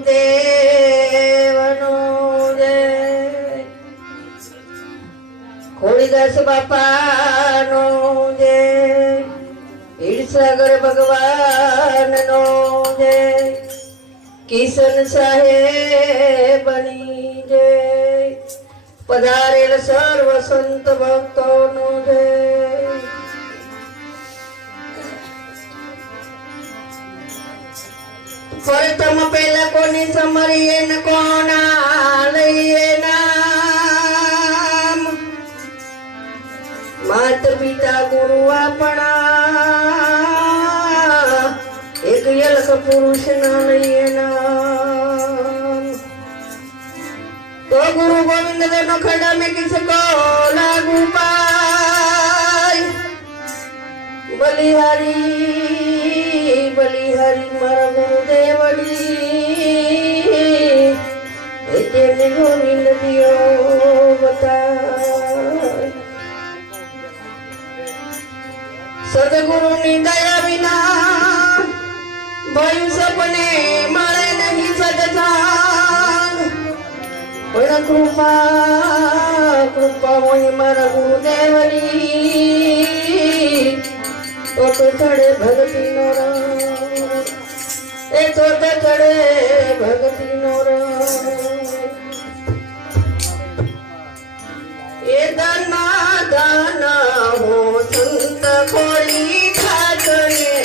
દેવનો જય ખોડીદાસ બાપાનો જય ઈડસાગર ભગવાનનો જય કિશન સાહેબની જય પધારેલ સર્વ સંત ભક્તોનો જય પ્રથમ પેલા કોને સમરીએ ન કોના લઈએ નામ માત પિતા ગુરુ આપણા એક યલક પુરુષ ના લઈએ નામ તો ગુરુ ગોવિંદ દેવનો ખડા મેં કિસકો લાગુ પાય બલિહારી બલિહારી મારા ગુરુદેવડી તેને ગોવિંદ દિયો બતાય સદગુરુની દયા વિના ભયું સપને મળે નહીં સદસાંગ પણ કૃપા હોય મારા ગુરુદેવની તો ચડે ભક્તિ નો એ તો ચડે ભક્તિ નો એ દાના દાના હો સંત ખોડી ખાતરે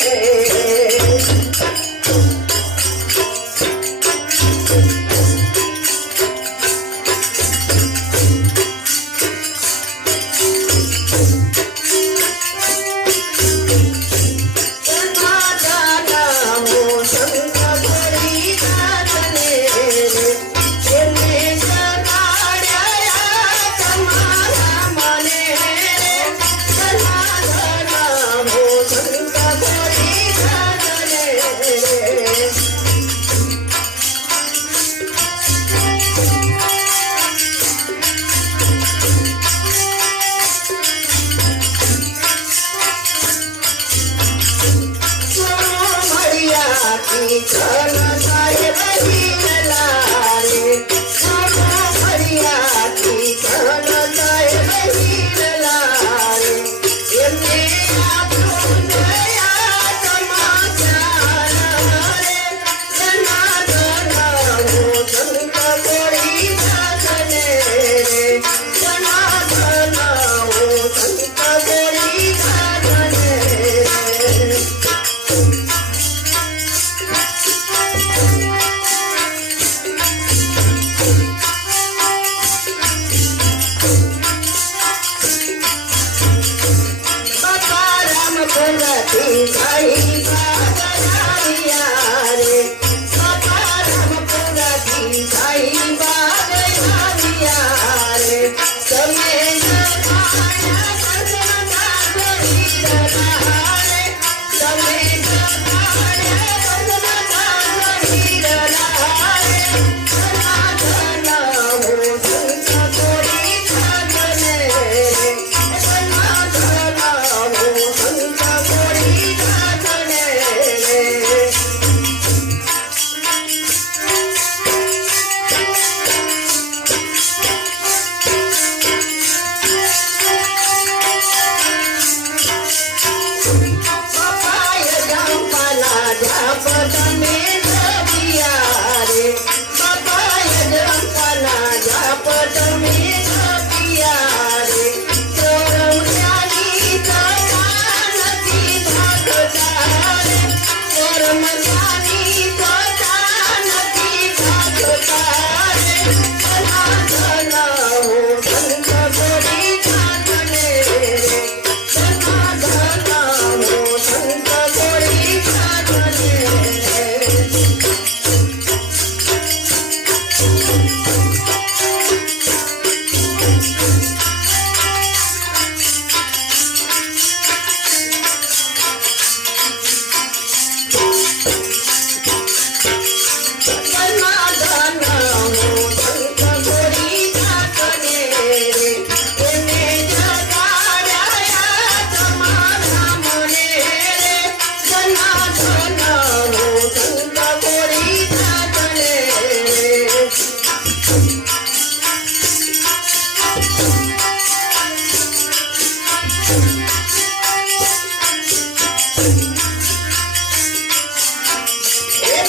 એ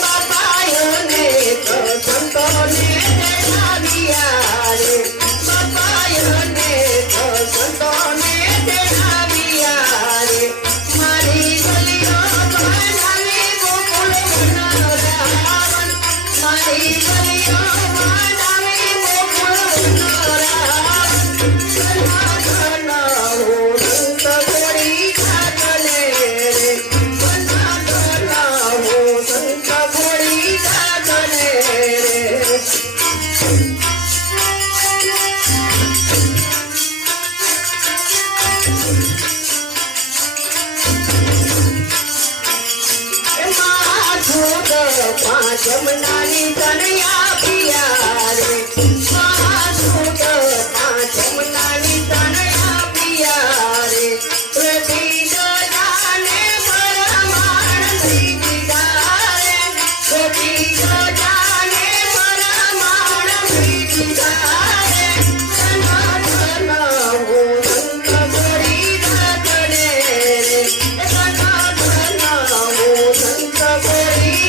બાપાયોને તો સંતોને તેડાવ્યા રે બાપાયોને તો સંતોને તેડાવ્યા રે મારી ગલીઓ બનાવી ગોકુળ વનરાવન મારી ગલીઓ બનાવી ગોકુળ વનરાવન બનાવો સંત ગોળી કાગલે રે બનાવો સંત ગોળી કાગલે રે જમનાની તનયા પિયા રે જમનાની તનયા પિયા રે પ્રતિ જાને પરમાણ દીદારે પ્રતિ જાને પરમાણ દીદારે સનાતનાવો સંત ગોરી દાદને રે સનાતનાવો સંત ગોરી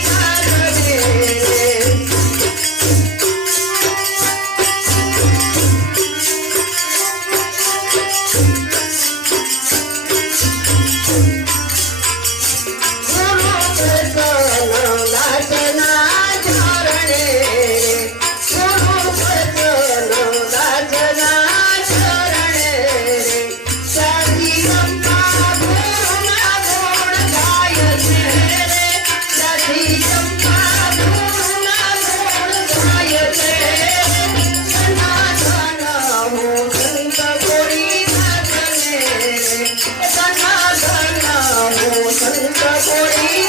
સંત ગોળી